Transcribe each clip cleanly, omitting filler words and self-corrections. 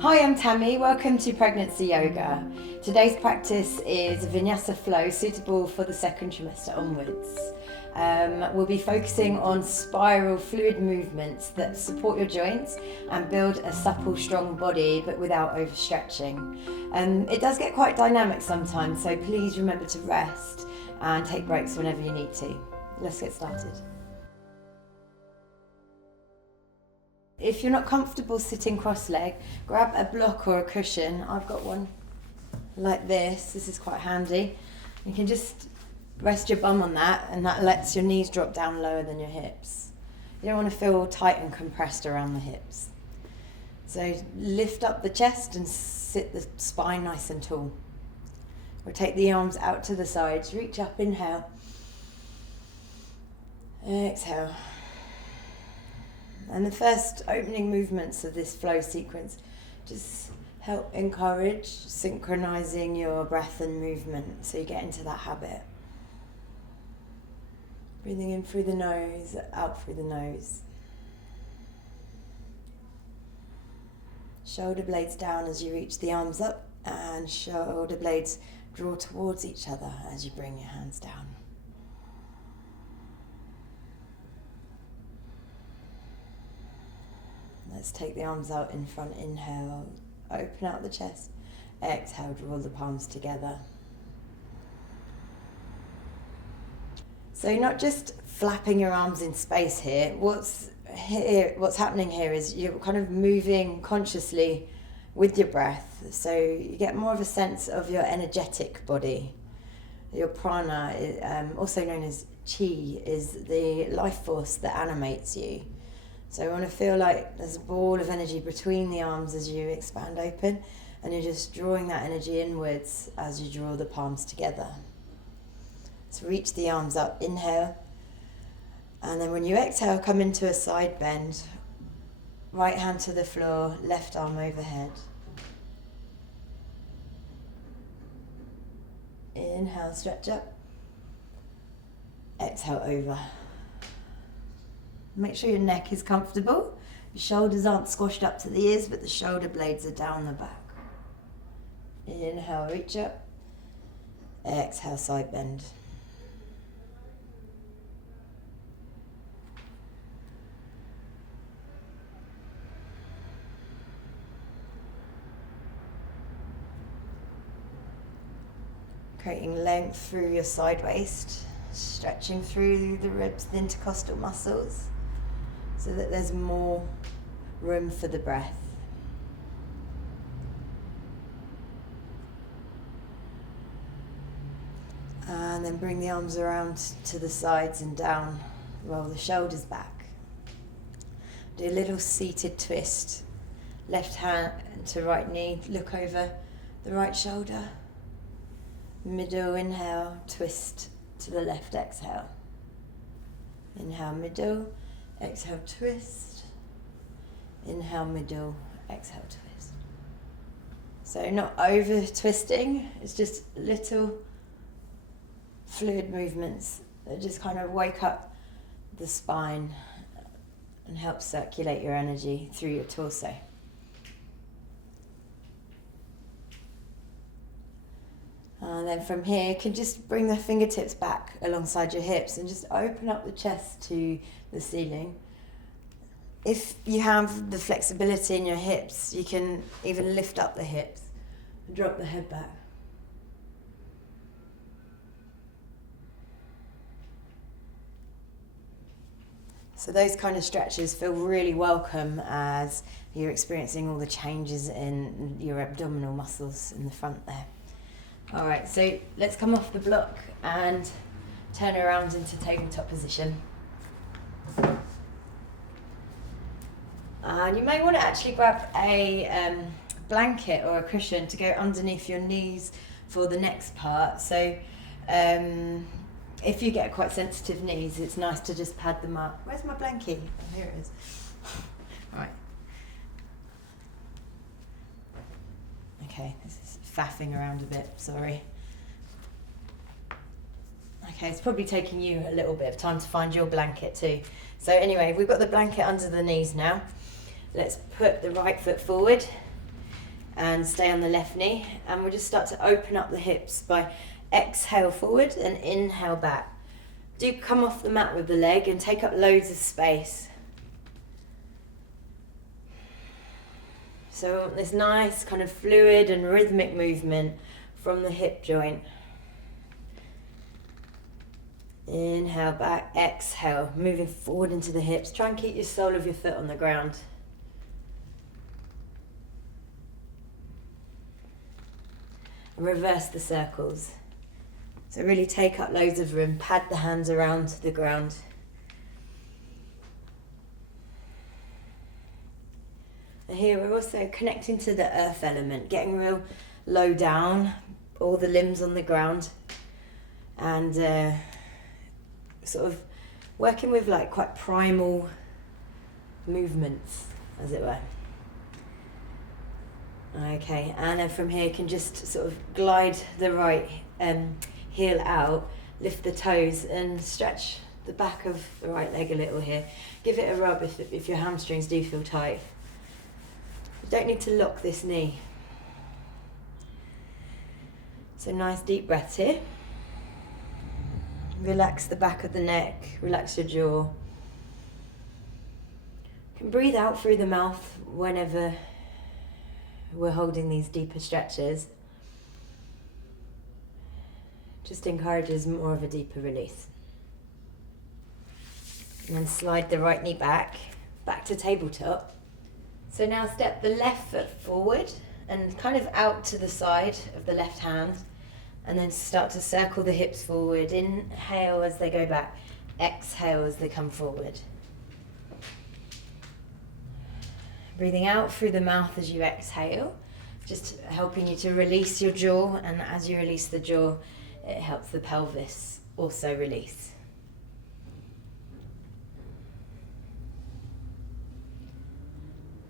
Hi, I'm Tammy. Welcome to Pregnancy Yoga. Today's practice is Vinyasa Flow, suitable for the second trimester onwards. We'll be focusing on spiral fluid movements that support your joints and build a supple, strong body, but without overstretching. It does get quite dynamic sometimes, so please remember to rest and take breaks whenever you need to. Let's get started. If you're not comfortable sitting cross-legged, grab a block or a cushion. I've got one like this. This is quite handy. You can just rest your bum on that, and that lets your knees drop down lower than your hips. You don't want to feel tight and compressed around the hips. So lift up the chest and sit the spine nice and tall. Rotate the arms out to the sides. Reach up, inhale. Exhale. And the first opening movements of this flow sequence just help encourage synchronizing your breath and movement so you get into that habit. Breathing in through the nose, out through the nose. Shoulder blades down as you reach the arms up, and shoulder blades draw towards each other as you bring your hands down. Let's take the arms out in front. Inhale, open out the chest. Exhale, draw the palms together. So you're not just flapping your arms in space here. What's happening here is you're kind of moving consciously with your breath. So you get more of a sense of your energetic body. Your prana, also known as chi, is the life force that animates you. So you want to feel like there's a ball of energy between the arms as you expand open, and you're just drawing that energy inwards as you draw the palms together. So reach the arms up, inhale, and then when you exhale, come into a side bend. Right hand to the floor, left arm overhead. Inhale, stretch up. Exhale, over. Make sure your neck is comfortable. Your shoulders aren't squashed up to the ears, but the shoulder blades are down the back. Inhale, reach up. Exhale, side bend. Creating length through your side waist, stretching through the ribs, the intercostal muscles, so that there's more room for the breath. And then bring the arms around to the sides and down. Roll the shoulders back. Do a little seated twist. Left hand to right knee, look over the right shoulder. Middle, inhale, twist to the left, exhale. Inhale, middle. Exhale, twist. Inhale, middle. Exhale, twist. So not over twisting, it's just little fluid movements that just kind of wake up the spine and help circulate your energy through your torso. And then from here, you can just bring the fingertips back alongside your hips and just open up the chest to the ceiling. If you have the flexibility in your hips, you can even lift up the hips and drop the head back. So those kind of stretches feel really welcome as you're experiencing all the changes in your abdominal muscles in the front there. All right, so let's come off the block and turn around into tabletop position. And you may want to actually grab a blanket or a cushion to go underneath your knees for the next part. So if you get quite sensitive knees, it's nice to just pad them up. Where's my blankie? Oh, here it is. All right. Okay, this is faffing around a bit, sorry. Okay, it's probably taking you a little bit of time to find your blanket too. So anyway, we've got the blanket under the knees now. Let's put the right foot forward and stay on the left knee. And we'll just start to open up the hips by exhale forward and inhale back. Do come off the mat with the leg and take up loads of space. So this nice kind of fluid and rhythmic movement from the hip joint. Inhale back, exhale, moving forward into the hips. Try and keep your sole of your foot on the ground. Reverse the circles. So really take up loads of room, pad the hands around the ground. And here we're also connecting to the earth element, getting real low down, all the limbs on the ground, and sort of working with like quite primal movements, as it were. Okay, and then from here you can just sort of glide the right heel out, lift the toes and stretch the back of the right leg a little here. Give it a rub if your hamstrings do feel tight. You don't need to lock this knee. So nice deep breaths here. Relax the back of the neck, relax your jaw. You can breathe out through the mouth whenever we're holding these deeper stretches. Just encourages more of a deeper release. And then slide the right knee back to tabletop. So now step the left foot forward and kind of out to the side of the left hand, and then start to circle the hips forward. Inhale as they go back, exhale as they come forward. Breathing out through the mouth as you exhale, just helping you to release your jaw, and as you release the jaw, it helps the pelvis also release.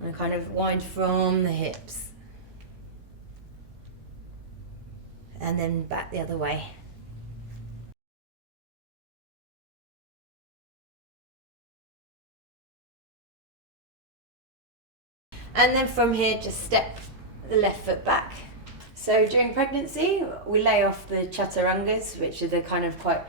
And kind of wind from the hips. And then back the other way. And then from here, just step the left foot back. So during pregnancy, we lay off the chaturangas, which are the kind of quite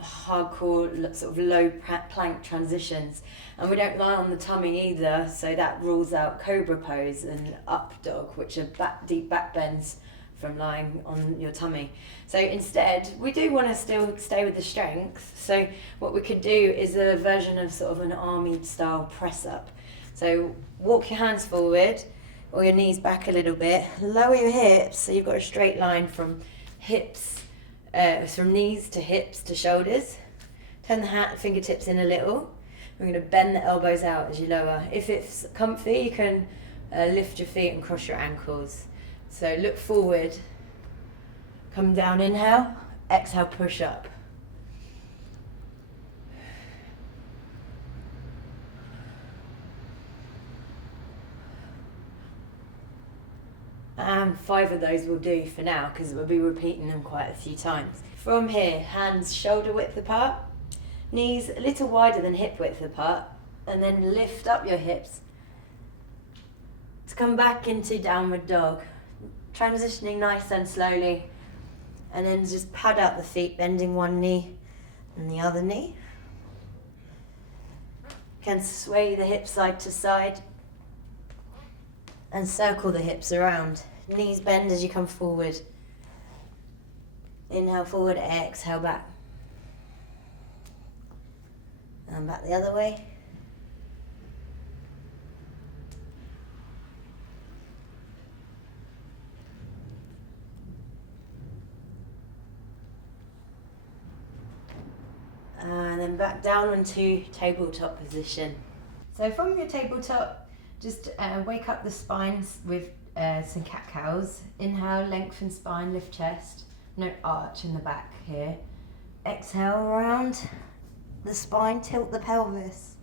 hardcore, sort of low plank transitions. And we don't lie on the tummy either, so that rules out cobra pose and up dog, which are deep back bends from lying on your tummy. So instead, we do want to still stay with the strength. So what we could do is a version of sort of an army style press up. So walk your hands forward, or your knees back a little bit, lower your hips so you've got a straight line from hips, from knees to hips to shoulders. Turn the fingertips in a little. We're going to bend the elbows out as you lower. If it's comfy, you can lift your feet and cross your ankles. So look forward, come down, inhale, exhale, push up. And 5 of those will do for now, because we'll be repeating them quite a few times. From here, hands shoulder width apart, knees a little wider than hip width apart, and then lift up your hips to come back into downward dog. Transitioning nice and slowly, and then just pad out the feet, bending one knee and the other knee. You can sway the hips side to side and circle the hips around. Knees bend as you come forward. Inhale forward, exhale back. And back the other way. And then back down into tabletop position. So from your tabletop, just wake up the spine with some cat-cows. Inhale, lengthen spine, lift chest. No arch in the back here. Exhale, round the spine, tilt the pelvis.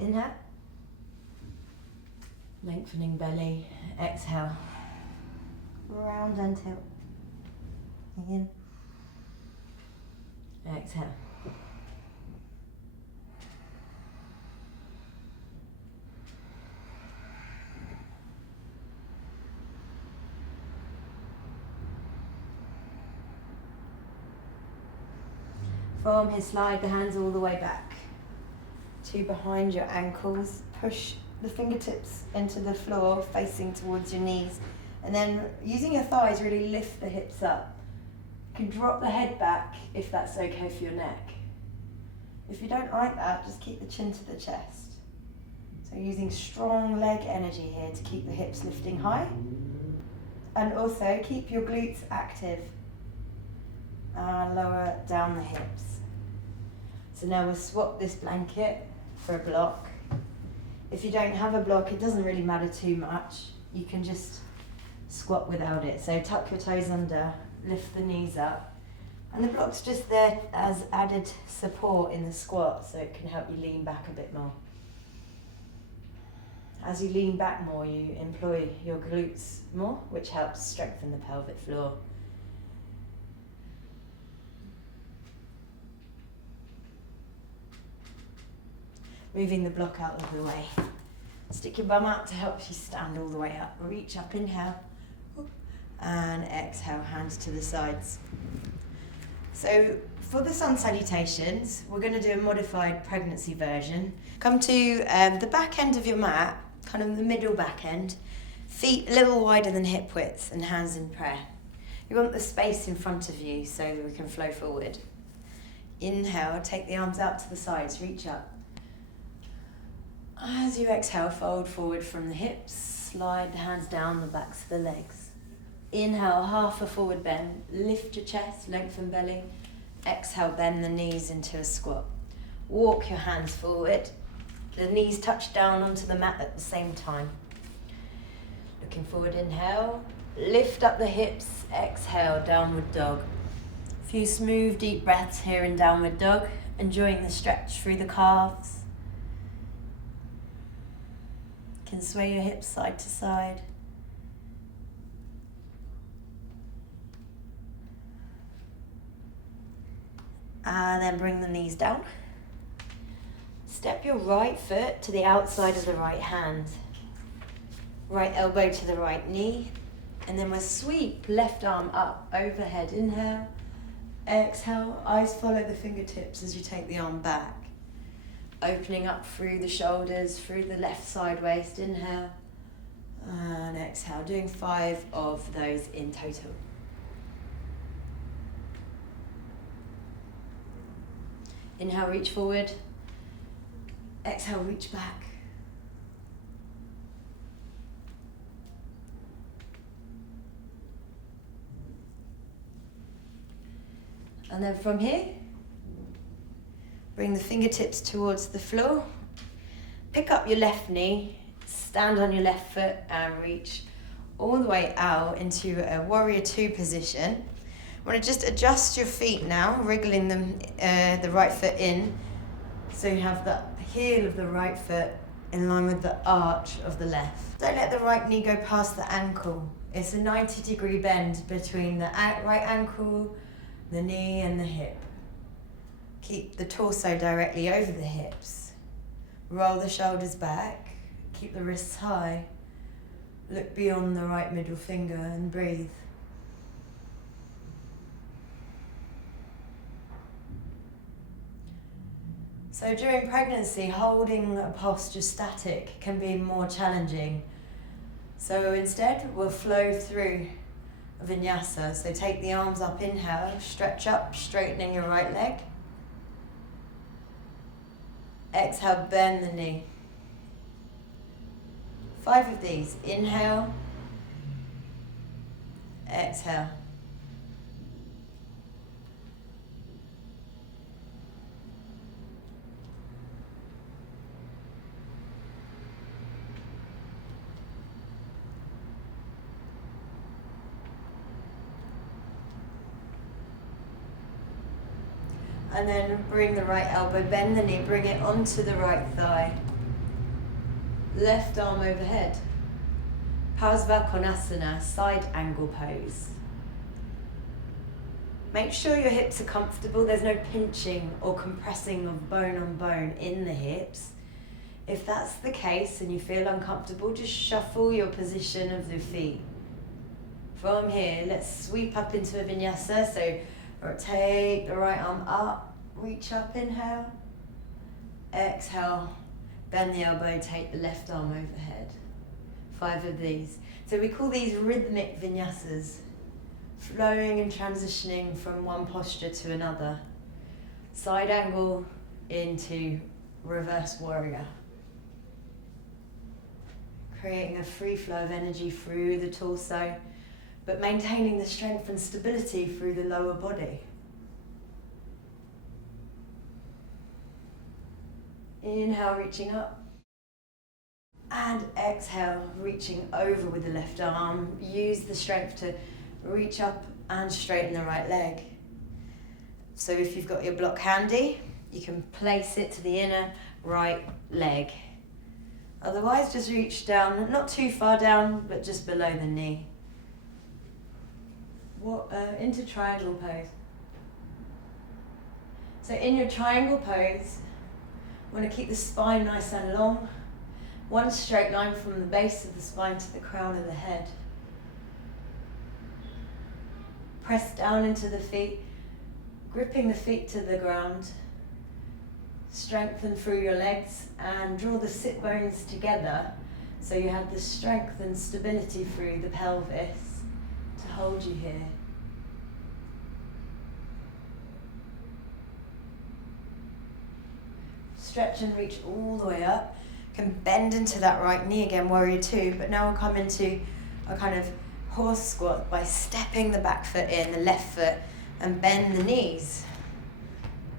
Inhale. Lengthening belly. Exhale. Round and tilt. In. Exhale. From here, slide the hands all the way back to behind your ankles. Push the fingertips into the floor, facing towards your knees. And then using your thighs, really lift the hips up. You can drop the head back if that's okay for your neck. If you don't like that, just keep the chin to the chest. So using strong leg energy here to keep the hips lifting high. And also keep your glutes active. And lower down the hips. So now we'll swap this blanket for a block. If you don't have a block, it doesn't really matter too much. You can just squat without it. So tuck your toes under, lift the knees up. And the block's just there as added support in the squat, so it can help you lean back a bit more. As you lean back more, you employ your glutes more, which helps strengthen the pelvic floor. Moving the block out of the way. Stick your bum out to help you stand all the way up. Reach up, inhale. And exhale, hands to the sides. So for the sun salutations, we're going to do a modified pregnancy version. Come to the back end of your mat, kind of the middle back end. Feet a little wider than hip width and hands in prayer. You want the space in front of you so that we can flow forward. Inhale, take the arms out to the sides, reach up. As you exhale, fold forward from the hips, slide the hands down the backs of the legs. Inhale, half a forward bend, lift your chest, lengthen belly. Exhale, bend the knees into a squat. Walk your hands forward. The knees touch down onto the mat at the same time. Looking forward, inhale. Lift up the hips, exhale, downward dog. A few smooth, deep breaths here in downward dog. Enjoying the stretch through the calves. You can sway your hips side to side. And then bring the knees down. Step your right foot to the outside of the right hand. Right elbow to the right knee. And then we'll sweep left arm up, overhead. Inhale, exhale, eyes follow the fingertips as you take the arm back. Opening up through the shoulders, through the left side waist. Inhale and exhale. Doing 5 of those in total. Inhale, reach forward. Exhale, reach back. And then from here, bring the fingertips towards the floor. Pick up your left knee, stand on your left foot and reach all the way out into a warrior 2 position. I want to just adjust your feet now, wriggling them, the right foot in, so you have the heel of the right foot in line with the arch of the left. Don't let the right knee go past the ankle. It's a 90-degree bend between the right ankle, the knee and the hip. Keep the torso directly over the hips. Roll the shoulders back, keep the wrists high. Look beyond the right middle finger and breathe. So during pregnancy, holding a posture static can be more challenging. So instead, we'll flow through a vinyasa. So take the arms up, inhale, stretch up, straightening your right leg. Exhale, bend the knee. 5 of these. Inhale, exhale. And then bring the right elbow, bend the knee, bring it onto the right thigh. Left arm overhead. Parsvakonasana, side angle pose. Make sure your hips are comfortable. There's no pinching or compressing of bone on bone in the hips. If that's the case and you feel uncomfortable, just shuffle your position of the feet. From here, let's sweep up into a vinyasa. So rotate the right arm up, reach up, inhale. Exhale, bend the elbow, take the left arm overhead. 5 of these. So we call these rhythmic vinyasas, flowing and transitioning from one posture to another. Side angle into reverse warrior. Creating a free flow of energy through the torso, but maintaining the strength and stability through the lower body. Inhale, reaching up. And exhale, reaching over with the left arm. Use the strength to reach up and straighten the right leg. So if you've got your block handy, you can place it to the inner right leg. Otherwise, just reach down, not too far down, but just below the knee. Into triangle pose. So in your triangle pose, you want to keep the spine nice and long. One straight line from the base of the spine to the crown of the head. Press down into the feet, gripping the feet to the ground. Strengthen through your legs and draw the sit bones together so you have the strength and stability through the pelvis to hold you here. Stretch and reach all the way up. Can bend into that right knee again, warrior 2, but now we'll come into a kind of horse squat by stepping the back foot in, the left foot, and bend the knees.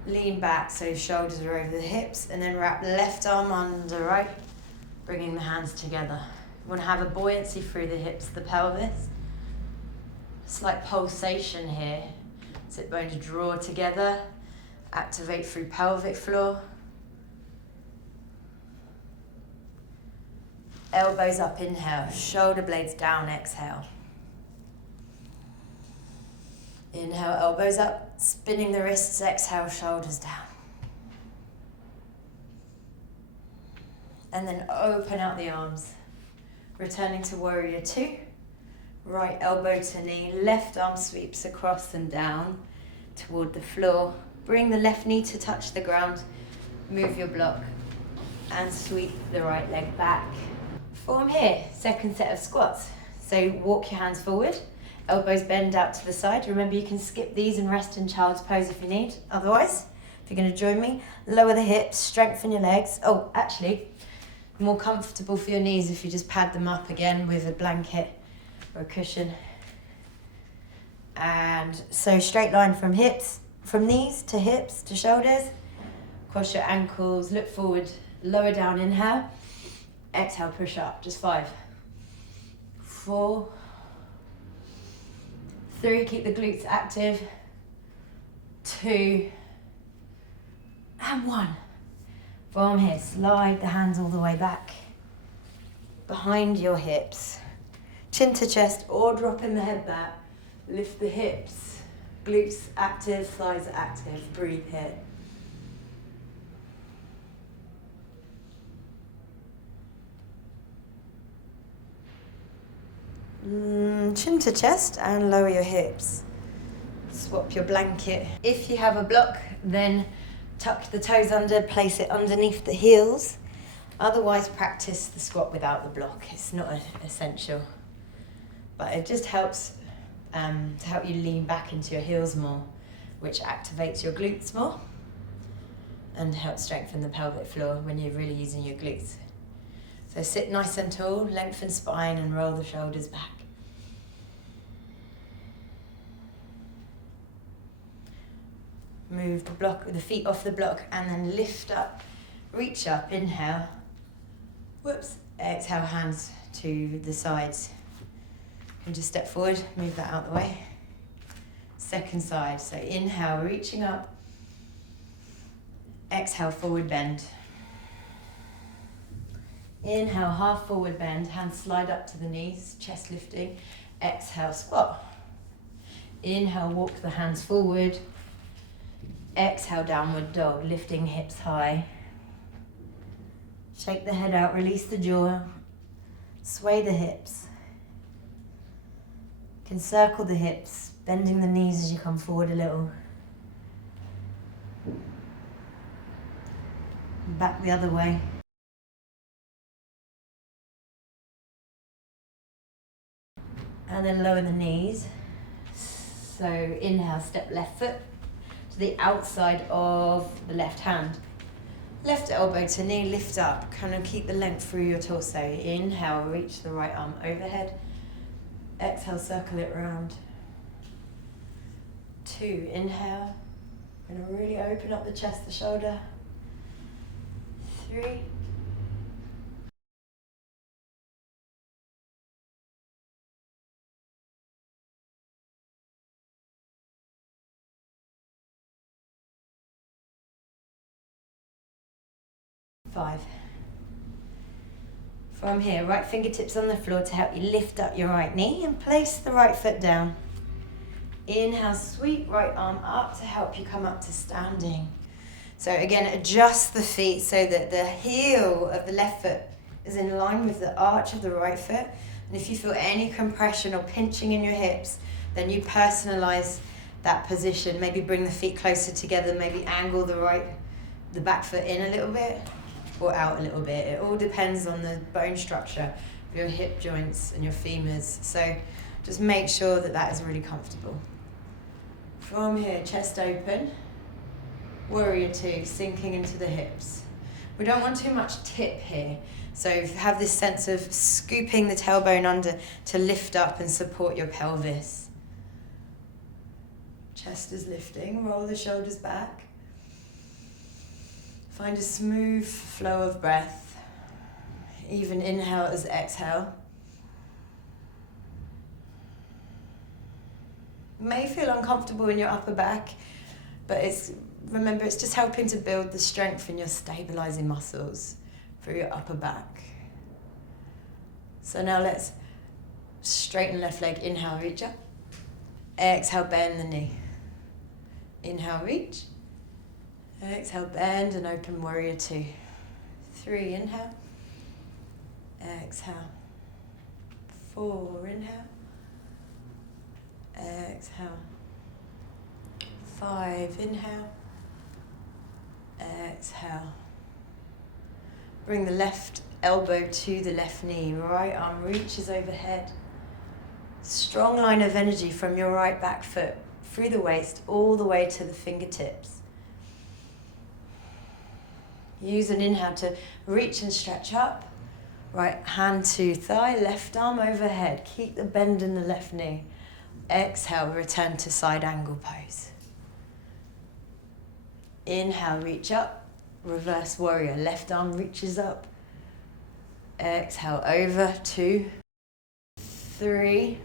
Lean back so shoulders are over the hips, and then wrap left arm under right, bringing the hands together. You want to have a buoyancy through the hips, the pelvis. Slight pulsation here. Sit bones draw together, activate through pelvic floor. Elbows up, inhale, shoulder blades down, exhale. Inhale, elbows up, spinning the wrists, exhale, shoulders down. And then open out the arms. Returning to warrior 2. Right elbow to knee, left arm sweeps across and down toward the floor. Bring the left knee to touch the ground. Move your block and sweep the right leg back. Form here, second set of squats. So walk your hands forward. Elbows bend out to the side. Remember, you can skip these and rest in child's pose if you need. Otherwise, if you're going to join me, lower the hips, strengthen your legs. Oh, actually, more comfortable for your knees if you just pad them up again with a blanket or a cushion. And so straight line from hips, from knees to hips to shoulders. Cross your ankles, look forward, lower down, inhale. Exhale, push up, just 5. 4. 3, keep the glutes active. 2. And 1. From here, slide the hands all the way back. Behind your hips. Chin to chest or dropping the head back. Lift the hips. Glutes active, thighs active. Breathe here. Chin to chest and lower your hips. Swap your blanket. If you have a block, then tuck the toes under, place it underneath the heels. Otherwise, practice the squat without the block. It's not essential, but it just helps to help you lean back into your heels more, which activates your glutes more and helps strengthen the pelvic floor when you're really using your glutes. So sit nice and tall, lengthen spine and roll the shoulders back. Move the feet off the block and then lift up, reach up, inhale. Whoops, exhale, hands to the sides. And just step forward, move that out the way. Second side, so inhale, reaching up. Exhale, forward bend. Inhale, half forward bend, hands slide up to the knees, chest lifting. Exhale, squat. Inhale, walk the hands forward. Exhale, downward dog, lifting hips high. Shake the head out, release the jaw. Sway the hips. You can circle the hips, bending the knees as you come forward a little. Back the other way. And then lower the knees. So inhale, step left foot to the outside of the left hand. Left elbow to knee, lift up. Kind of keep the length through your torso. Inhale, reach the right arm overhead. Exhale, circle it round. 2, inhale. Gonna really open up the chest, the shoulder. 3. 5. From here, right fingertips on the floor to help you lift up your right knee and place the right foot down. Inhale, sweep right arm up to help you come up to standing. So again, adjust the feet so that the heel of the left foot is in line with the arch of the right foot. And if you feel any compression or pinching in your hips, then you personalize that position. Maybe bring the feet closer together, maybe angle the back foot in a little bit or out a little bit. It all depends on the bone structure of your hip joints and your femurs. So just make sure that that is really comfortable. From here, chest open, warrior 2, sinking into the hips. We don't want too much tip here. So have this sense of scooping the tailbone under to lift up and support your pelvis. Chest is lifting, roll the shoulders back. Find a smooth flow of breath. Even inhale as exhale. May feel uncomfortable in your upper back, but remember, it's just helping to build the strength in your stabilizing muscles through your upper back. So now let's straighten left leg. Inhale, reach up. Exhale, bend the knee. Inhale, reach. Exhale, bend and open, warrior 2. 3, inhale. Exhale. 4, inhale. Exhale. 5, inhale. Exhale. Bring the left elbow to the left knee. Right arm reaches overhead. Strong line of energy from your right back foot through the waist all the way to the fingertips. Use an inhale to reach and stretch up. Right hand to thigh, left arm overhead. Keep the bend in the left knee. Exhale, return to side angle pose. Inhale, reach up. Reverse warrior, left arm reaches up. Exhale, over, 2, 3.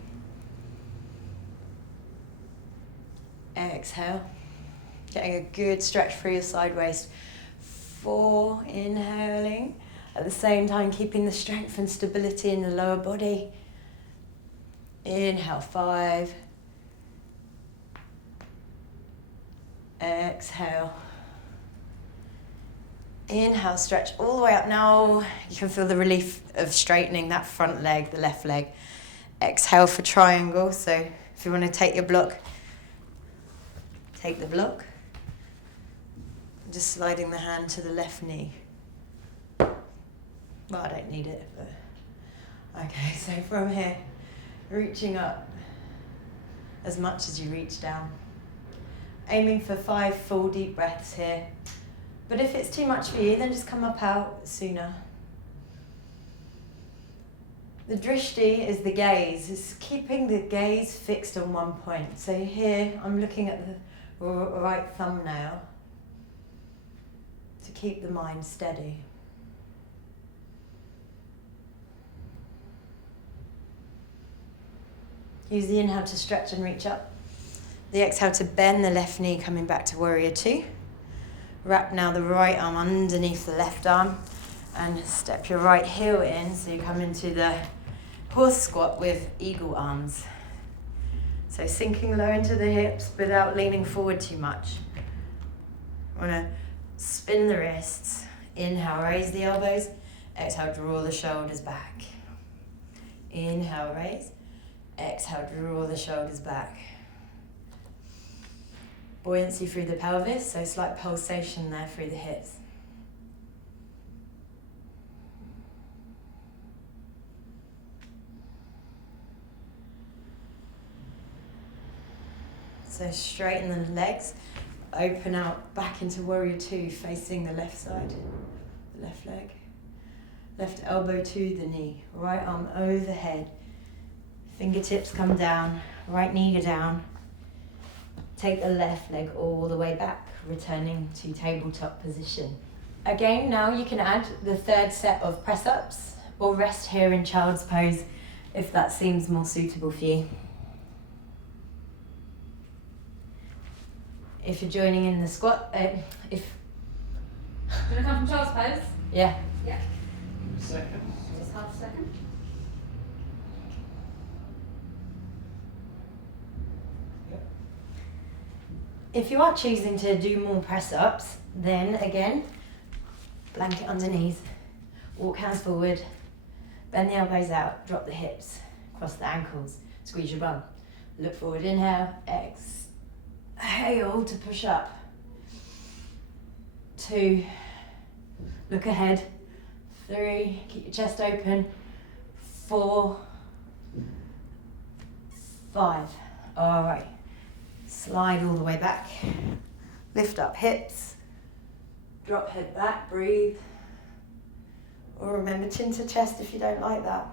Exhale. Getting a good stretch through your side waist. 4, inhaling. At the same time, keeping the strength and stability in the lower body. Inhale, 5. Exhale. Inhale, stretch all the way up. Now you can feel the relief of straightening that front leg, the left leg. Exhale for triangle. So if you want to take your block, take the block. Just sliding the hand to the left knee. Well, I don't need it, but okay, so from here, reaching up as much as you reach down. Aiming for 5 full deep breaths here. But if it's too much for you, then just come up out sooner. The drishti is the gaze. It's keeping the gaze fixed on one point. So here, I'm looking at the right thumbnail to keep the mind steady. Use the inhale to stretch and reach up. The exhale to bend the left knee, coming back to warrior 2. Wrap now the right arm underneath the left arm and step your right heel in so you come into the horse squat with eagle arms. So sinking low into the hips without leaning forward too much. Want to spin the wrists. Inhale, raise the elbows. Exhale, draw the shoulders back. Inhale, raise. Exhale, draw the shoulders back. Buoyancy through the pelvis, so slight pulsation there through the hips. So straighten the legs, open out back into warrior two, facing the left side, the left leg. Left elbow to the knee, right arm overhead. Fingertips come down, right knee go down. Take the left leg all the way back, returning to tabletop position. Again, now you can add the third set of press-ups or rest here in child's pose if that seems more suitable for you. If you're joining in the squat, Gonna come from child's pose? Yeah. Yeah. Second. Just half a second. If you are choosing to do more press-ups, then again, blanket underneath, walk hands forward, bend the elbows out, drop the hips, cross the ankles, squeeze your bum. Look forward, inhale, exhale to push up. 2, look ahead. 3, keep your chest open. 4, 5. All right. Slide all the way back. Lift up hips. Drop head back, breathe. Or remember chin to chest if you don't like that.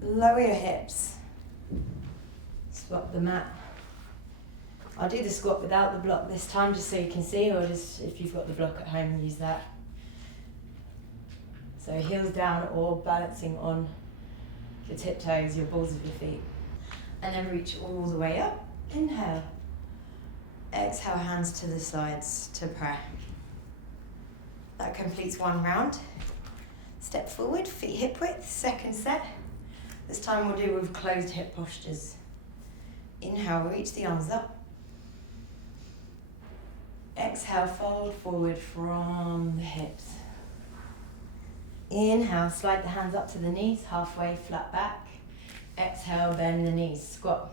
Lower your hips. Swap the mat. I'll do the squat without the block this time just so you can see, or just if you've got the block at home, use that. So heels down or balancing on your tiptoes, your balls of your feet. And then reach all the way up. Inhale. Exhale, hands to the sides to prayer. That completes one round. Step forward, feet hip width, second set. This time we'll do with closed hip postures. Inhale, reach the arms up. Exhale, fold forward from the hips. Inhale, slide the hands up to the knees, halfway, flat back. Exhale, bend the knees, squat.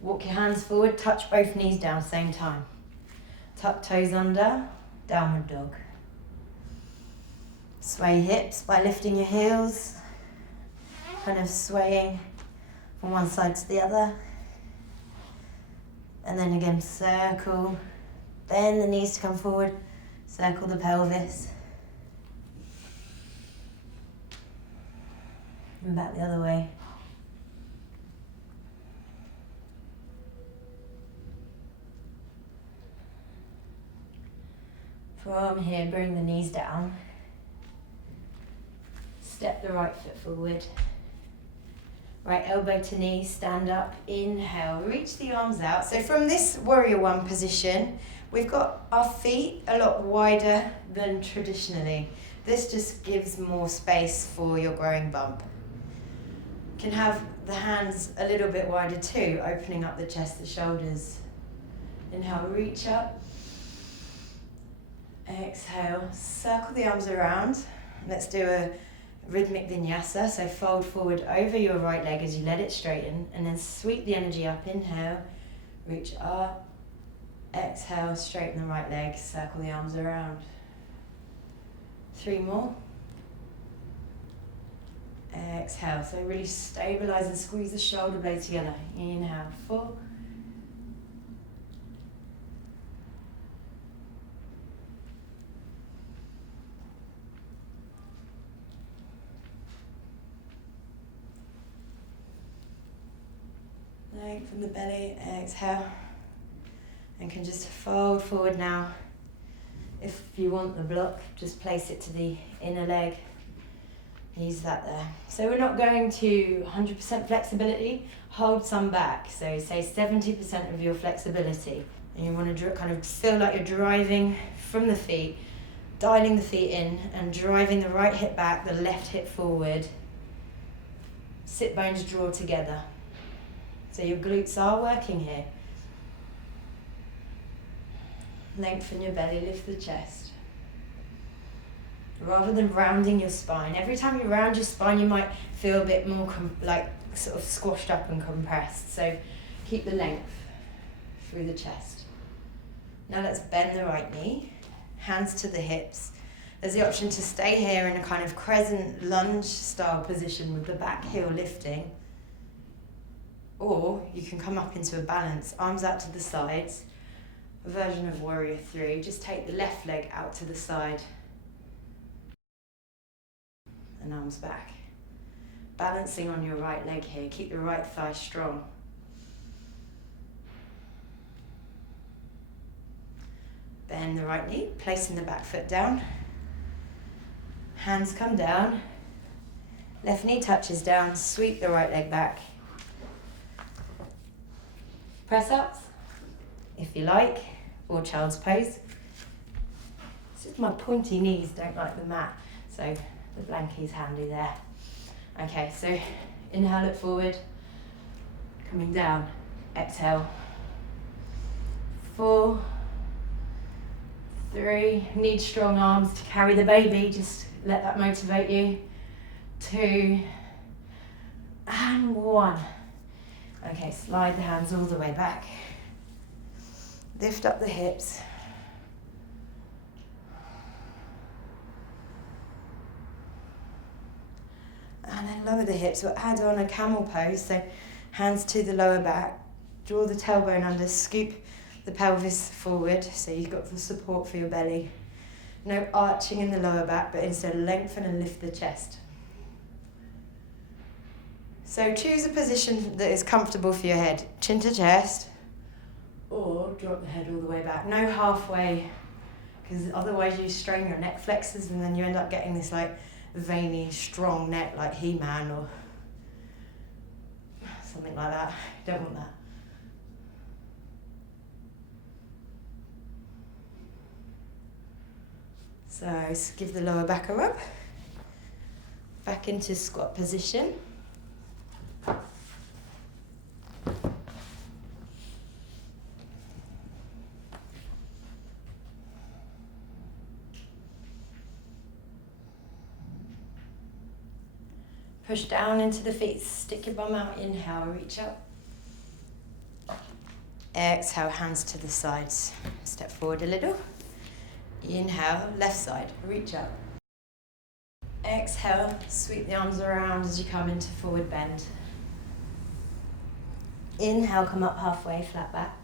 Walk your hands forward, touch both knees down, same time. Tuck toes under, downward dog. Sway hips by lifting your heels, kind of swaying from one side to the other. And then again, circle. Bend the knees to come forward, circle the pelvis. And back the other way. From here, bring the knees down. Step the right foot forward. Right elbow to knee, stand up, inhale, reach the arms out. So from this warrior one position, we've got our feet a lot wider than traditionally. This just gives more space for your growing bump. You can have the hands a little bit wider too, opening up the chest, the shoulders. Inhale, reach up. Exhale, circle the arms around. Let's do a rhythmic vinyasa, so fold forward over your right leg as you let it straighten, and then sweep the energy up. Inhale, reach up. Exhale, straighten the right leg, circle the arms around. 3 more. Exhale, so really stabilize and squeeze the shoulder blades together. Inhale, 4. Lengthen the belly, exhale. And can just fold forward now. If you want the block, just place it to the inner leg. Use that there. So we're not going to 100% flexibility, hold some back. So say 70% of your flexibility. And you want to kind of feel like you're driving from the feet, dialing the feet in and driving the right hip back, the left hip forward. Sit bones draw together. So your glutes are working here. Lengthen your belly, lift the chest. Rather than rounding your spine, every time you round your spine, you might feel a bit more like sort of squashed up and compressed. So keep the length through the chest. Now let's bend the right knee, hands to the hips. There's the option to stay here in a kind of crescent lunge style position with the back heel lifting. Or you can come up into a balance, arms out to the sides, a version of warrior 3. Just take the left leg out to the side and arms back. Balancing on your right leg here, keep the right thigh strong. Bend the right knee, placing the back foot down. Hands come down, left knee touches down, sweep the right leg back. Press ups, if you like, or child's pose. This is my pointy knees, don't like the mat, so the blankie's handy there. Okay, so inhale, look forward, coming down, exhale. 4, 3, need strong arms to carry the baby, just let that motivate you. 2, and 1. Okay, slide the hands all the way back. Lift up the hips. And then lower the hips. We'll add on a camel pose, so hands to the lower back. Draw the tailbone under, scoop the pelvis forward, so you've got the support for your belly. No arching in the lower back, but instead lengthen and lift the chest. So choose a position that is comfortable for your head. Chin to chest, or drop the head all the way back. No halfway, because otherwise you strain your neck flexors and then you end up getting this like veiny, strong neck like He-Man or something like that. Don't want that. So give the lower back a rub. Back into squat position. Push down into the feet, stick your bum out, inhale, reach up. Exhale, hands to the sides. Step forward a little. Inhale, left side, reach up. Exhale, sweep the arms around as you come into forward bend. Inhale, come up halfway, flat back.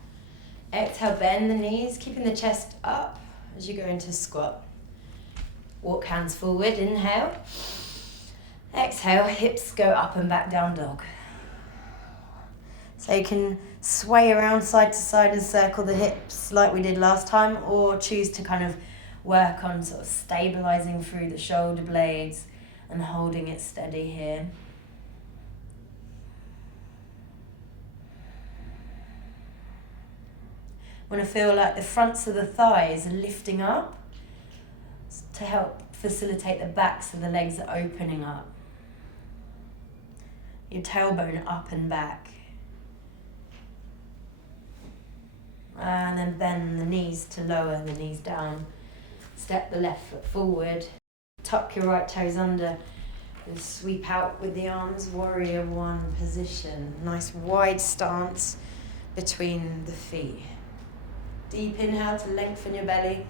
Exhale, bend the knees, keeping the chest up as you go into squat. Walk hands forward, inhale. Exhale, hips go up and back, down dog. So you can sway around side to side and circle the hips like we did last time, or choose to kind of work on sort of stabilizing through the shoulder blades and holding it steady here. Want to feel like the fronts of the thighs are lifting up to help facilitate the backs of the legs are opening up. Your tailbone up and back. And then bend the knees to lower the knees down. Step the left foot forward. Tuck your right toes under and sweep out with the arms, warrior 1 position. Nice wide stance between the feet. Deep inhale to lengthen your belly.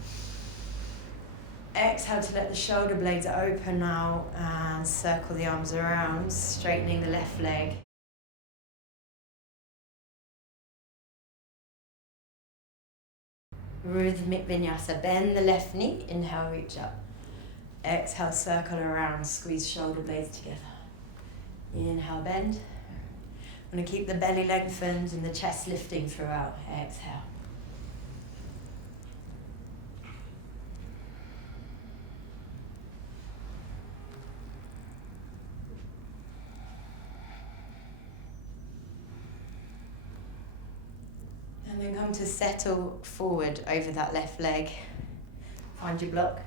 Exhale to let the shoulder blades open now and circle the arms around, straightening the left leg. Rhythmic vinyasa, bend the left knee, inhale, reach up. Exhale, circle around, squeeze shoulder blades together. Inhale, bend. I'm going to keep the belly lengthened and the chest lifting throughout. Exhale. And then come to settle forward over that left leg. Find your block.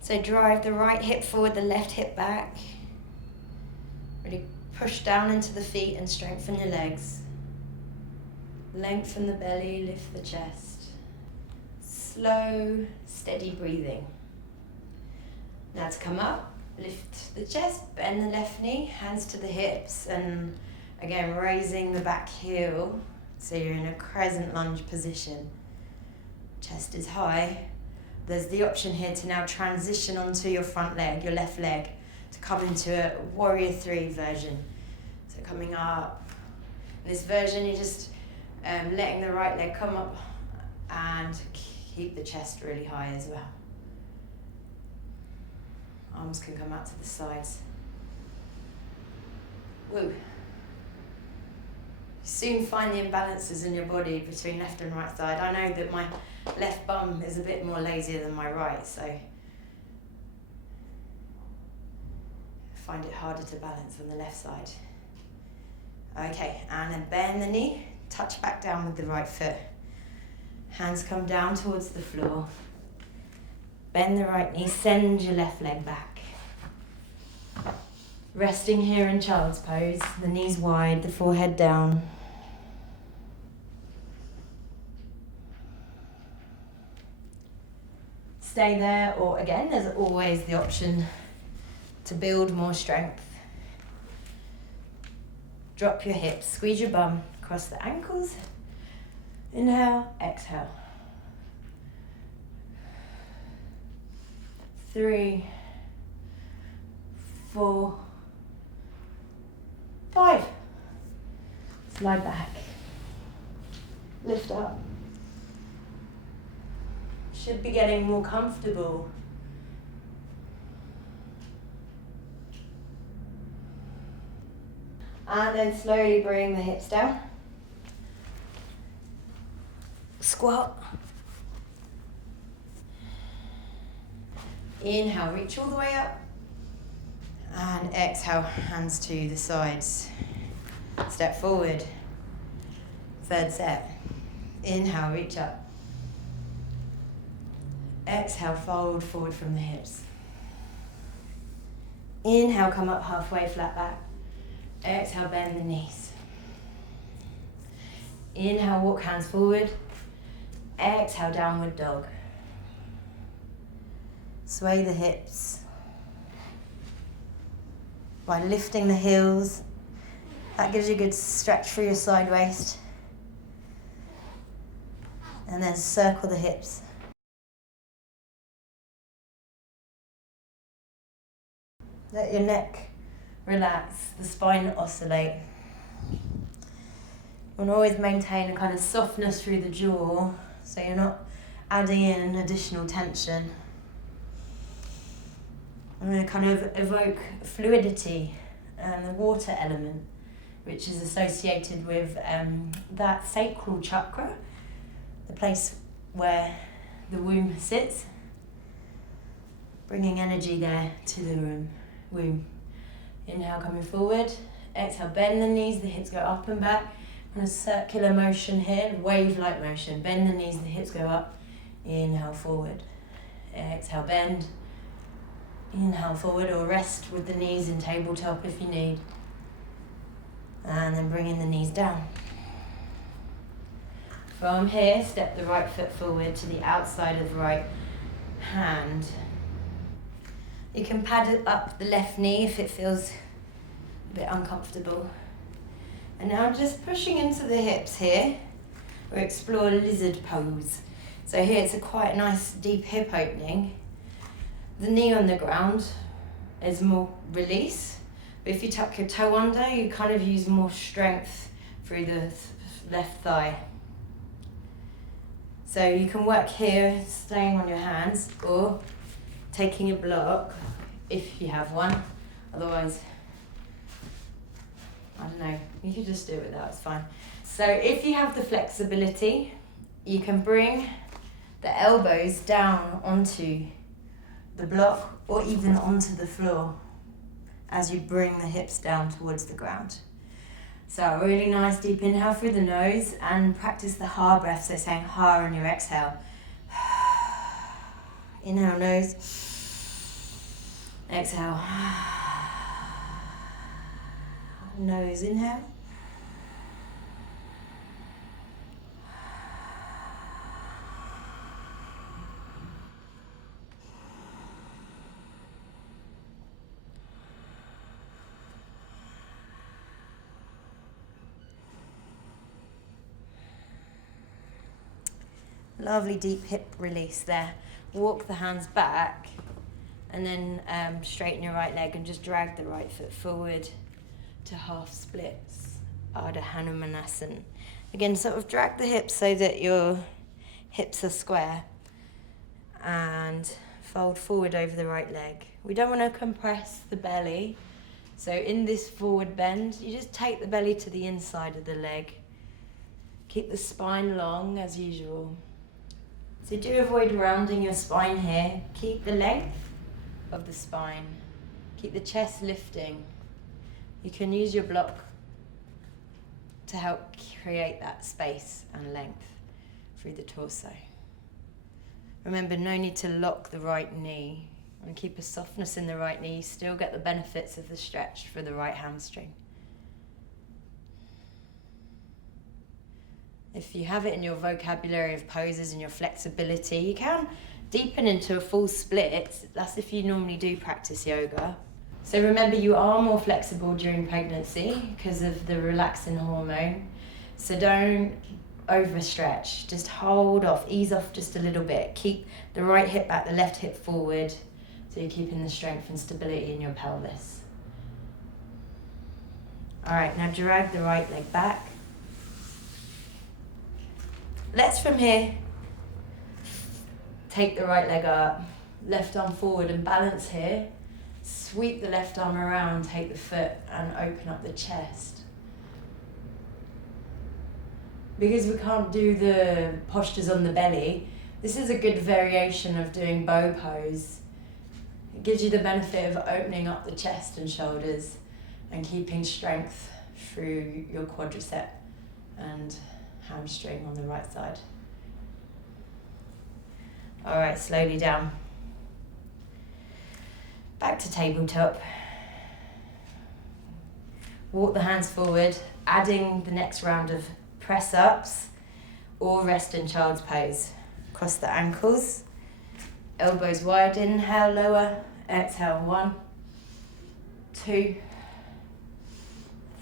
So drive the right hip forward, the left hip back. Really push down into the feet and strengthen your legs. Lengthen the belly, lift the chest. Slow, steady breathing. Now to come up, lift the chest, bend the left knee, hands to the hips, and again raising the back heel so you're in a crescent lunge position. Chest is high. There's the option here to now transition onto your front leg, your left leg. to come into a warrior 3 version. So coming up. In this version, you're just letting the right leg come up and keep the chest really high as well. Arms can come out to the sides. Woo. Soon find the imbalances in your body between left and right side. I know that my left bum is a bit more lazier than my right, so I find it harder to balance on the left side. Okay, and then bend the knee, touch back down with the right foot. Hands come down towards the floor. Bend the right knee, send your left leg back. Resting here in child's pose, the knees wide, the forehead down. Stay there, or again, there's always the option to build more strength. Drop your hips, squeeze your bum across the ankles. Inhale, exhale. 3, 4, 5. Slide back. Lift up. Should be getting more comfortable. And then slowly bring the hips down. Squat. Inhale, reach all the way up. And exhale, hands to the sides. Step forward. Third set. Inhale, reach up. Exhale, fold forward from the hips. Inhale, come up halfway, flat back. Exhale, bend the knees. Inhale, walk hands forward. Exhale, downward dog. Sway the hips by lifting the heels. That gives you a good stretch through your side waist. And then circle the hips. Let your neck relax, the spine oscillate. You want to always maintain a kind of softness through the jaw, so you're not adding in additional tension. I'm going to kind of evoke fluidity and the water element, which is associated with that sacral chakra, the place where the womb sits, bringing energy there to the womb. Inhale, coming forward. Exhale, bend the knees, the hips go up and back. Kind of circular motion here, wave-like motion. Bend the knees, the hips go up. Inhale, forward. Exhale, bend. Inhale, forward, or rest with the knees in tabletop if you need. And then bringing the knees down. From here, step the right foot forward to the outside of the right hand. You can pad up the left knee if it feels a bit uncomfortable. And now just pushing into the hips here, we explore lizard pose. So here it's a quite nice deep hip opening. The knee on the ground is more release, but if you tuck your toe under, you kind of use more strength through the left thigh. So you can work here, staying on your hands, or taking a block if you have one. Otherwise, I don't know, you could just do it without, it's fine. So if you have the flexibility, you can bring the elbows down onto the block or even onto the floor as you bring the hips down towards the ground. So a really nice deep inhale through the nose and practice the ha breath, so saying ha on your exhale. Inhale, nose. Exhale. Nose, inhale. Lovely deep hip release there. Walk the hands back And then straighten your right leg and just drag the right foot forward to half splits, Ardha Hanumanasana. Again, sort of drag the hips so that your hips are square and fold forward over the right leg. We don't want to compress the belly. So in this forward bend, you just take the belly to the inside of the leg. Keep the spine long as usual. So do avoid rounding your spine here. Keep the length of the spine. Keep the chest lifting. You can use your block to help create that space and length through the torso. Remember, no need to lock the right knee. And keep a softness in the right knee. Still get the benefits of the stretch for the right hamstring. If you have it in your vocabulary of poses and your flexibility, you can deepen into a full split. That's if you normally do practice yoga. So remember, you are more flexible during pregnancy because of the relaxin hormone. So don't overstretch. Just hold off, ease off just a little bit. Keep the right hip back, the left hip forward, so you're keeping the strength and stability in your pelvis. All right, now drag the right leg back. Let's from here take the right leg up, left arm forward and balance here. Sweep the left arm around, take the foot and open up the chest. Because we can't do the postures on the belly, this is a good variation of doing bow pose. It gives you the benefit of opening up the chest and shoulders and keeping strength through your quadricep and hamstring on the right side. All right, slowly down. Back to tabletop. Walk the hands forward, adding the next round of press ups or rest in child's pose. Cross the ankles, elbows wide, inhale, lower, exhale, 1, 2,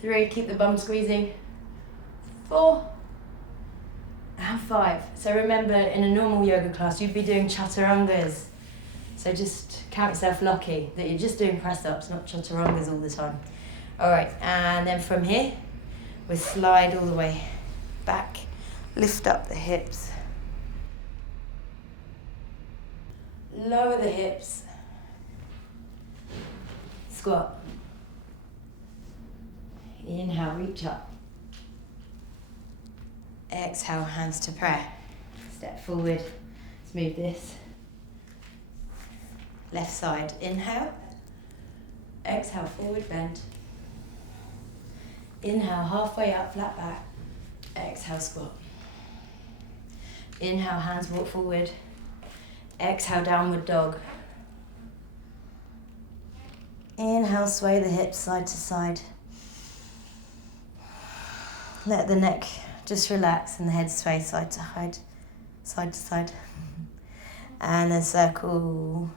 3, keep the bum squeezing, 4, and 5. So remember, in a normal yoga class, you'd be doing chaturangas. So just count yourself lucky that you're just doing press-ups, not chaturangas all the time. All right, and then from here, we slide all the way back, lift up the hips. Lower the hips, squat. Inhale, reach up. Exhale, hands to prayer. Step forward, let's move this. Left side, inhale. Exhale, forward bend. Inhale, halfway up, flat back. Exhale, squat. Inhale, hands walk forward. Exhale, downward dog. Inhale, sway the hips side to side. Let the neck just relax and the head sway side to side, side to side. And then circle.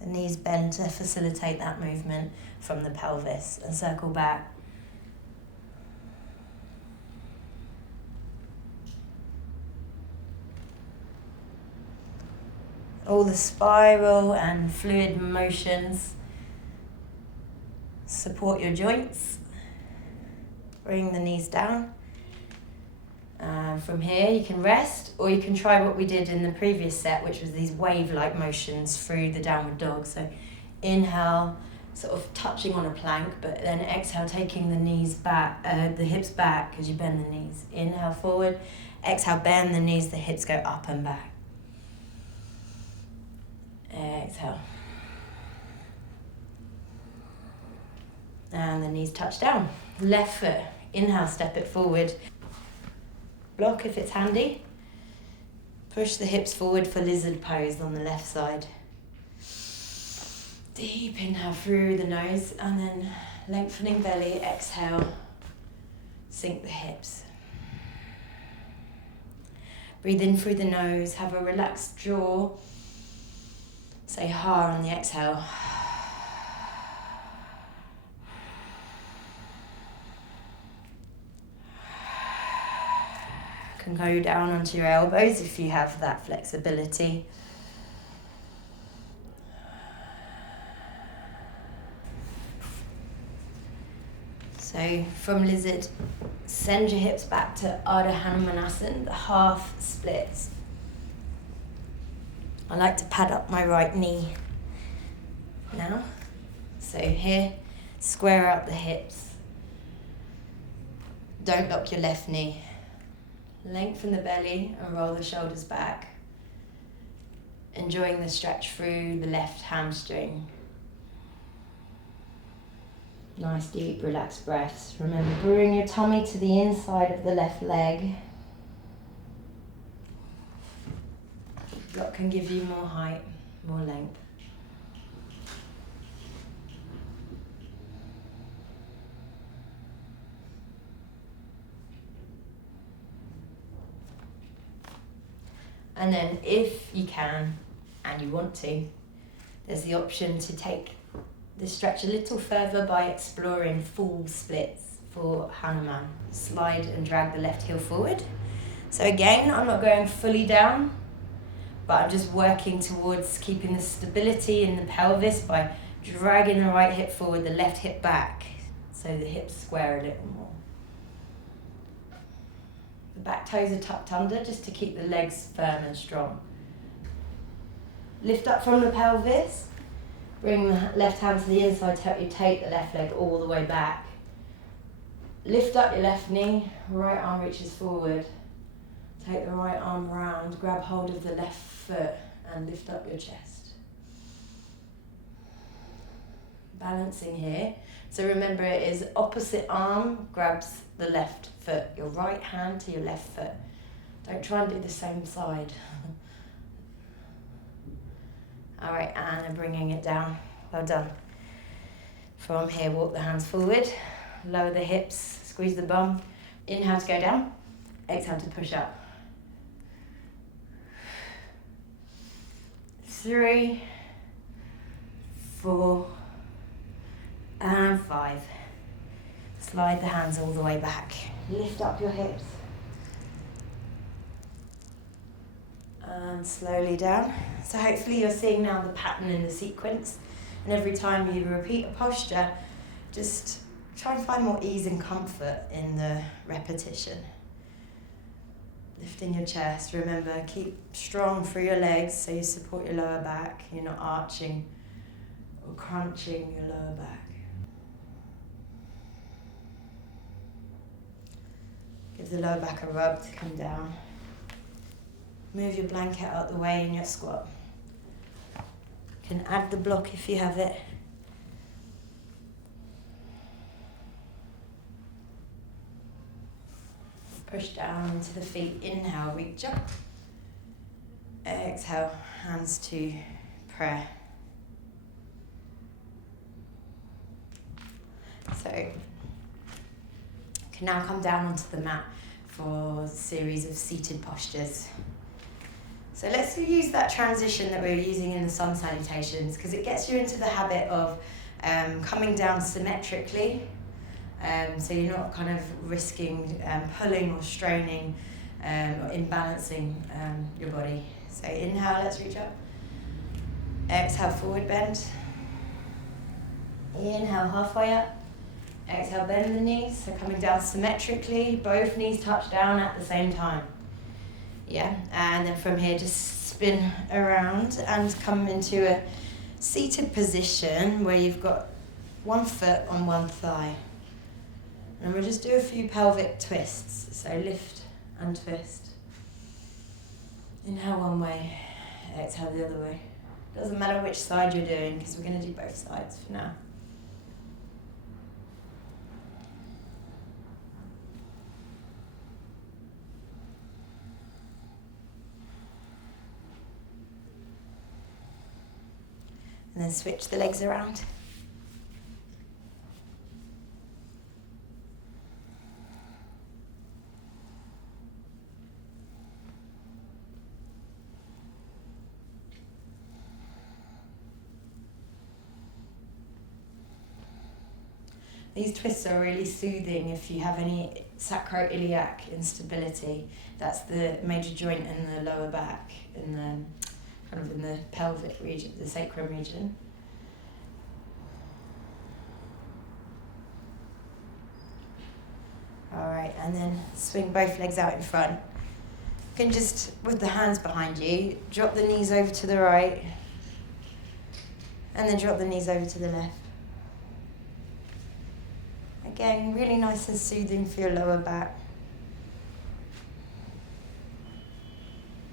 The knees bend to facilitate that movement from the pelvis and circle back. All the spiral and fluid motions support your joints. Bring the knees down. From here you can rest, or you can try what we did in the previous set, which was these wave-like motions through the downward dog. So inhale, sort of touching on a plank, but then exhale, taking the knees back, the hips back as you bend the knees. Inhale forward, exhale, bend the knees, the hips go up and back. Exhale. And the knees touch down. Left foot, inhale, step it forward. Block if it's handy. Push the hips forward for lizard pose on the left side. Deep inhale through the nose and then lengthening belly, exhale, sink the hips. Breathe in through the nose, have a relaxed jaw. Say ha on the exhale. Can go down onto your elbows if you have that flexibility. So from lizard, send your hips back to Ardha Hanumanasana, the half splits. I like to pad up my right knee now. So here, square out the hips. Don't lock your left knee. Lengthen the belly and roll the shoulders back. Enjoying the stretch through the left hamstring. Nice deep relaxed breaths. Remember, bring your tummy to the inside of the left leg. That can give you more height, more length. And then if you can, and you want to, there's the option to take the stretch a little further by exploring full splits for Hanuman. Slide and drag the left heel forward. So again, I'm not going fully down, but I'm just working towards keeping the stability in the pelvis by dragging the right hip forward, the left hip back, so the hips square a little more. The back toes are tucked under just to keep the legs firm and strong. Lift up from the pelvis, bring the left hand to the inside, you take the left leg all the way back. Lift up your left knee, right arm reaches forward. Take the right arm round, grab hold of the left foot and lift up your chest. Balancing here. So remember, it is opposite arm grabs the left foot, your right hand to your left foot. Don't try and do the same side. All right, and bringing it down. Well done. From here, walk the hands forward, lower the hips, squeeze the bum. Inhale to go down, exhale to push up. 3, 4, and 5. Slide the hands all the way back. Lift up your hips. And slowly down. So hopefully you're seeing now the pattern in the sequence. And every time you repeat a posture, just try and find more ease and comfort in the repetition. Lifting your chest. Remember, keep strong through your legs so you support your lower back. You're not arching or crunching your lower back. Give the lower back a rub to come down. Move your blanket out the way in your squat. You can add the block if you have it. Push down into the feet. Inhale, reach up. Exhale, hands to prayer. So, you can now come down onto the mat for a series of seated postures. So let's use that transition that we're using in the sun salutations, because it gets you into the habit of coming down symmetrically. So you're not kind of risking pulling or straining or imbalancing your body. So inhale, let's reach up. Exhale, forward bend. Inhale, halfway up. Exhale, bend the knees. So coming down symmetrically, both knees touch down at the same time. Yeah, and then from here just spin around and come into a seated position where you've got one foot on one thigh. And we'll just do a few pelvic twists. So lift and twist. Inhale one way, exhale the other way. Doesn't matter which side you're doing because we're going to do both sides for now. And then switch the legs around. These twists are really soothing if you have any sacroiliac instability. That's the major joint in the lower back, in the kind of in the pelvic region, the sacrum region. All right, and then swing both legs out in front. You can just, with the hands behind you, drop the knees over to the right, and then drop the knees over to the left. Again, really nice and soothing for your lower back.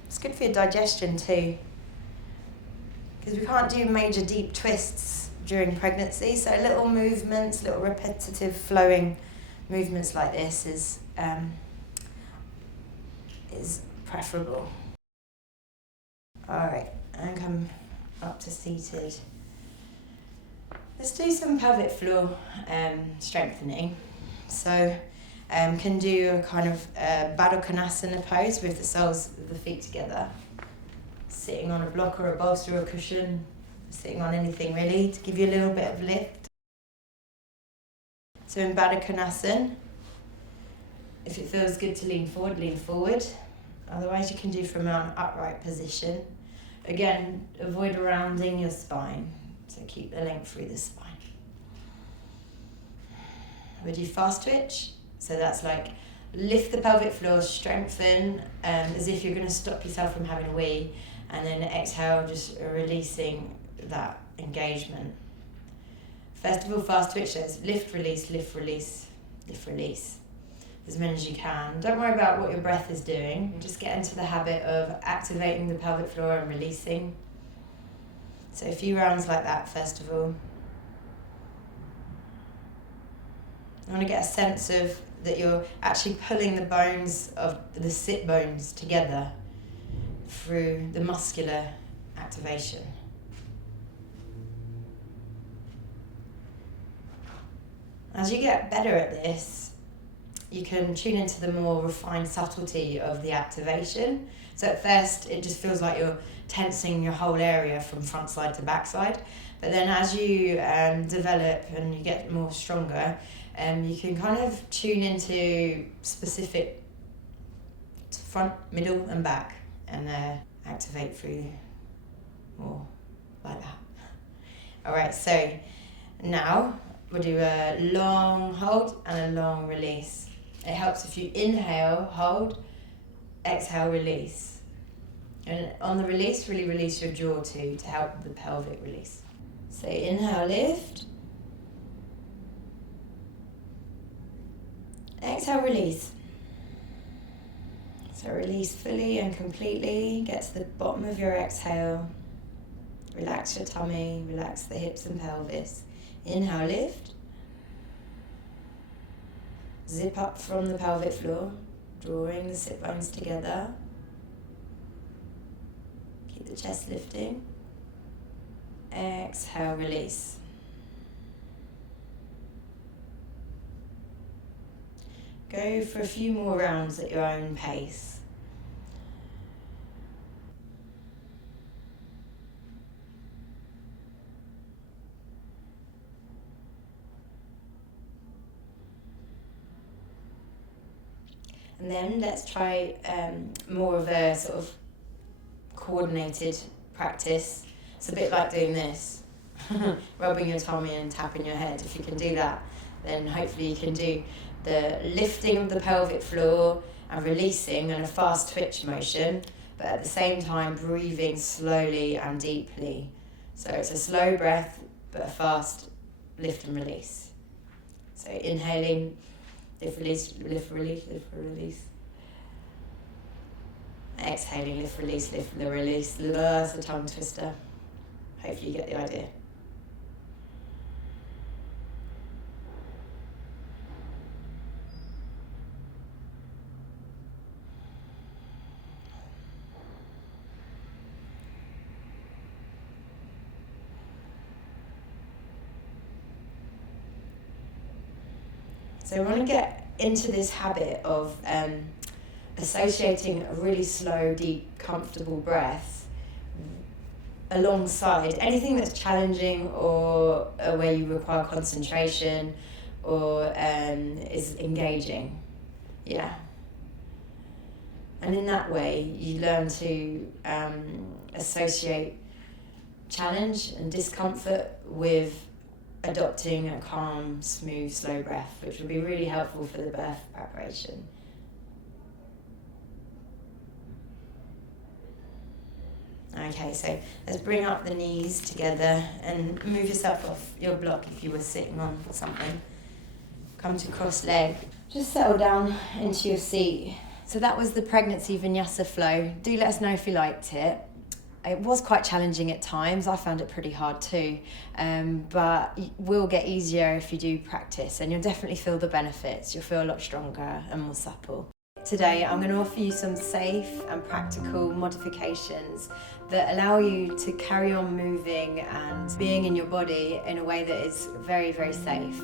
It's good for your digestion too, because we can't do major deep twists during pregnancy, so little movements, little repetitive flowing movements like this is preferable. All right, and come up to seated. Let's do some pelvic floor strengthening. So can do a kind of Baddha Konasana pose with the soles of the feet together. Sitting on a block or a bolster or a cushion, sitting on anything really to give you a little bit of lift. So in Baddha Konasana, if it feels good to lean forward, lean forward. Otherwise you can do from an upright position. Again, avoid rounding your spine. So keep the length through the spine. We do fast twitch. So that's like lift the pelvic floor, strengthen as if you're going to stop yourself from having a wee. And then exhale, just releasing that engagement. First of all, fast twitch says lift, release, lift, release, lift, release. As many as you can. Don't worry about what your breath is doing. Just get into the habit of activating the pelvic floor and releasing. So a few rounds like that, first of all. I want to get a sense of that you're actually pulling the bones of the sit bones together through the muscular activation. As you get better at this, you can tune into the more refined subtlety of the activation. So at first, it just feels like you're tensing your whole area from front side to back side. But then as you develop and you get more stronger, you can kind of tune into specific front, middle and back and activate through more like that. All right, so now we'll do a long hold and a long release. It helps if you inhale, hold, exhale, release. And on the release, really release your jaw too to help the pelvic release. So inhale, lift. Exhale, release. So release fully and completely. Get to the bottom of your exhale. Relax your tummy, relax the hips and pelvis. Inhale, lift. Zip up from the pelvic floor, drawing the sit bones together. Keep the chest lifting. Exhale, release. Go for a few more rounds at your own pace. And then let's try more of a sort of coordinated practice. It's a bit like doing this, rubbing your tummy and tapping your head. If you can do that, then hopefully you can do the lifting of the pelvic floor and releasing in a fast twitch motion, but at the same time breathing slowly and deeply. So it's a slow breath, but a fast lift and release. So inhaling, lift, release, lift, release, lift, release. Exhaling, lift, release, lift, release. That's a tongue twister. Hopefully you get the idea. So I want to get into this habit of associating a really slow, deep, comfortable breath alongside anything that's challenging or where you require concentration or is engaging. Yeah. And in that way, you learn to associate challenge and discomfort with adopting a calm, smooth, slow breath, which will be really helpful for the birth preparation. Okay, so let's bring up the knees together and move yourself off your block if you were sitting on something. Come to cross leg. Just settle down into your seat. So that was the pregnancy Vinyasa Flow. Do let us know if you liked it. It was quite challenging at times. I found it pretty hard too, but it will get easier if you do practice, and you'll definitely feel the benefits. You'll feel a lot stronger and more supple. Today I'm going to offer you some safe and practical modifications that allow you to carry on moving and being in your body in a way that is very, very safe.